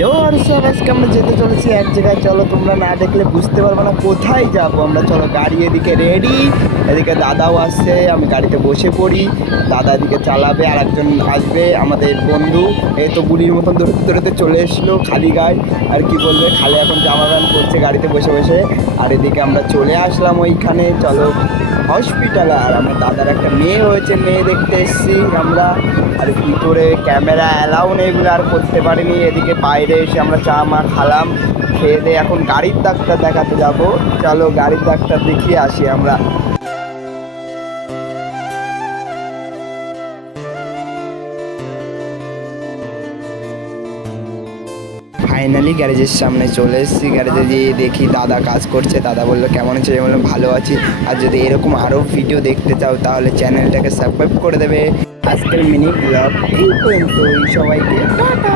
Hello আর সব, আজকে আমরা যেতে চলেছি এক জায়গায়। চলো, তোমরা না দেখলে বুঝতে পারবে না কোথায় যাবো আমরা। চলো, গাড়ি এদিকে রেডি, এদিকে দাদাও আসছে, আমি গাড়িতে বসে পড়ি। দাদা এদিকে চালাবে, আর একজন আসবে আমাদের বন্ধু। এই তো বুড়ির মতন দৌড়তে দৌড়তে চলে এসলো খালি গায়ে। আর কি বলবে, খালি এখন জামা প্যান্ট পরছে গাড়িতে বসে বসে। আর এদিকে আমরা চলে আসলাম ওইখানে, চলো হসপিটালে। আর আমার দাদার একটা মেয়ে হয়েছে, মেয়ে দেখতে এসেছি আমরা। আর ভিতরে ক্যামেরা অ্যালাউ নেই এগুলো আর করতে পারিনি। এদিকে বাইরে এসে আমরা চা মা খালাম, খেয়ে দিয়ে এখন গাড়ির ডাক্তার দেখাতে যাব। চলো গাড়ির ডাক্তার দেখিয়ে আসি আমরা। ফাইনালি গ্যারেজের সামনে চলে এসেছি। গ্যারেজে গিয়ে দেখি দাদা কাজ করছে। দাদা বললো কেমন আছে, আমি বললাম ভালো আছি। আর যদি এরকম আরও ভিডিও দেখতে চাও তাহলে চ্যানেলটাকে সাবস্ক্রাইব করে দেবে। আজকের মিনি ব্লগ এই পর্যন্তই, সবাইকে টাটা।